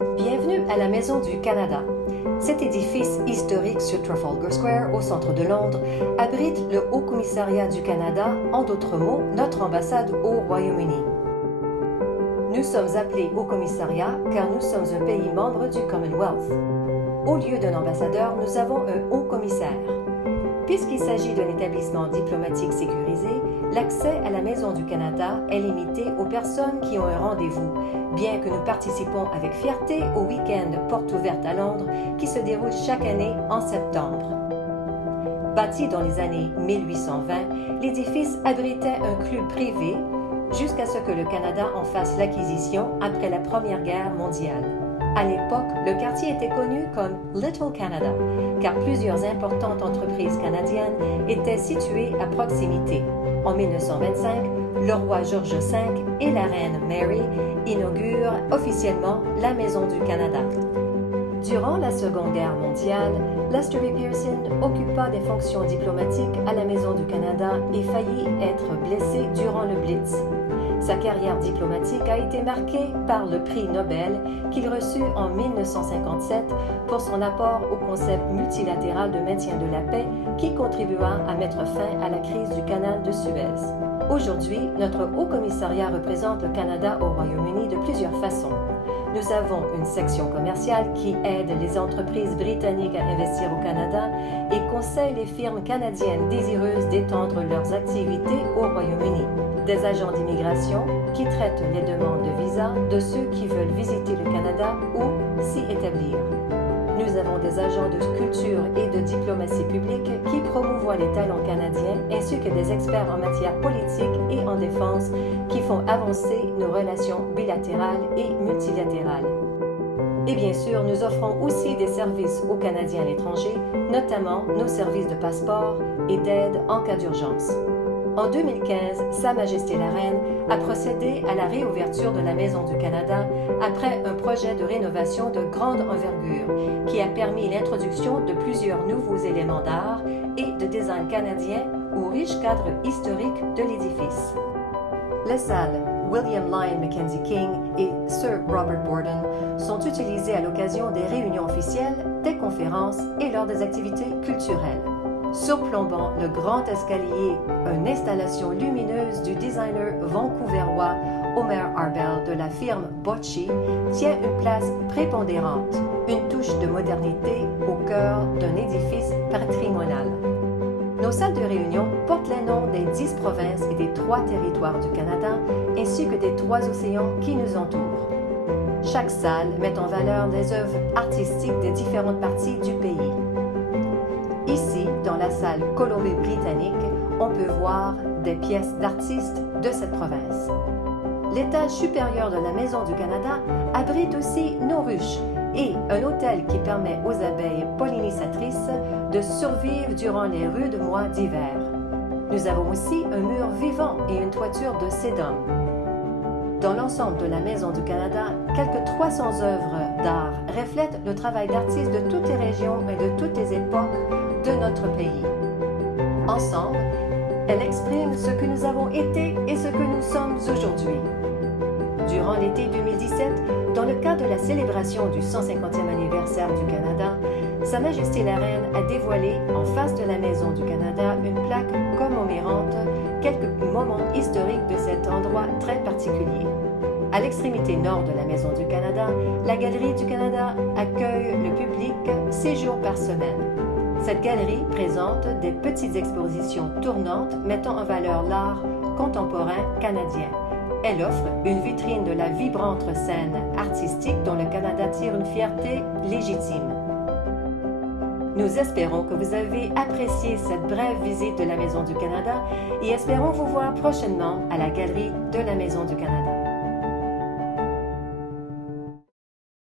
Bienvenue à la Maison du Canada. Cet édifice historique sur Trafalgar Square, au centre de Londres, abrite le Haut-Commissariat du Canada, en d'autres mots, notre ambassade au Royaume-Uni. Nous sommes appelés Haut-Commissariat car nous sommes un pays membre du Commonwealth. Au lieu d'un ambassadeur, nous avons un haut-commissaire. Puisqu'il s'agit d'un établissement diplomatique sécurisé, l'accès à la Maison du Canada est limité aux personnes qui ont un rendez-vous, bien que nous participons avec fierté au week-end Porte ouverte à Londres qui se déroule chaque année en septembre. Bâti dans les années 1820, l'édifice abritait un club privé jusqu'à ce que le Canada en fasse l'acquisition après la Première Guerre mondiale. À l'époque, le quartier était connu comme Little Canada, car plusieurs importantes entreprises canadiennes étaient situées à proximité. En 1925, le roi George V et la reine Mary inaugurent officiellement la Maison du Canada. Durant la Seconde Guerre mondiale, Lester B. Pearson occupa des fonctions diplomatiques à la Maison du Canada et faillit être blessé durant le Blitz. Sa carrière diplomatique a été marquée par le prix Nobel qu'il reçut en 1957 pour son apport au concept multilatéral de maintien de la paix qui contribua à mettre fin à la crise du canal de Suez. Aujourd'hui, notre Haut-Commissariat représente le Canada au Royaume-Uni de plusieurs façons. Nous avons une section commerciale qui aide les entreprises britanniques à investir au Canada et conseille les firmes canadiennes désireuses d'étendre leurs activités au Royaume-Uni. Des agents d'immigration qui traitent les demandes de visa de ceux qui veulent visiter le Canada ou s'y établir. Nous avons des agents de culture et de diplomatie publique qui promouvoient les talents canadiens ainsi que des experts en matière politique et en défense qui font avancer nos relations bilatérales et multilatérales. Et bien sûr, nous offrons aussi des services aux Canadiens à l'étranger, notamment nos services de passeport et d'aide en cas d'urgence. En 2015, Sa Majesté la Reine a procédé à la réouverture de la Maison du Canada après un projet de rénovation de grande envergure qui a permis l'introduction de plusieurs nouveaux éléments d'art et de design canadien au riche cadre historique de l'édifice. Les salles William Lyon Mackenzie King et Sir Robert Borden sont utilisées à l'occasion des réunions officielles, des conférences et lors des activités culturelles. Surplombant le grand escalier, une installation lumineuse du designer vancouverois Omer Arbel de la firme Bocci tient une place prépondérante, une touche de modernité au cœur d'un édifice patrimonial. Nos salles de réunion portent les noms des 10 provinces et des 3 territoires du Canada, ainsi que des 3 océans qui nous entourent. Chaque salle met en valeur les œuvres artistiques des différentes parties du pays. Ici, dans la salle Colombie-Britannique, on peut voir des pièces d'artistes de cette province. L'étage supérieur de la Maison du Canada abrite aussi nos ruches et un hôtel qui permet aux abeilles pollinisatrices de survivre durant les rudes mois d'hiver. Nous avons aussi un mur vivant et une toiture de sédum. Dans l'ensemble de la Maison du Canada, quelques 300 œuvres d'art reflètent le travail d'artistes de toutes les régions et de toutes les époques de notre pays. Ensemble, elles expriment ce que nous avons été et ce que nous sommes aujourd'hui. Durant l'été 2017, dans le cadre de la célébration du 150e anniversaire du Canada, Sa Majesté la Reine a dévoilé en face de la Maison du Canada une plaque commémorante quelques moments historiques de cet endroit très particulier. À l'extrémité nord de la Maison du Canada, la Galerie du Canada accueille le public 6 jours par semaine. Cette galerie présente des petites expositions tournantes mettant en valeur l'art contemporain canadien. Elle offre une vitrine de la vibrante scène artistique dont le Canada tire une fierté légitime. Nous espérons que vous avez apprécié cette brève visite de la Maison du Canada et espérons vous voir prochainement à la Galerie de la Maison du Canada.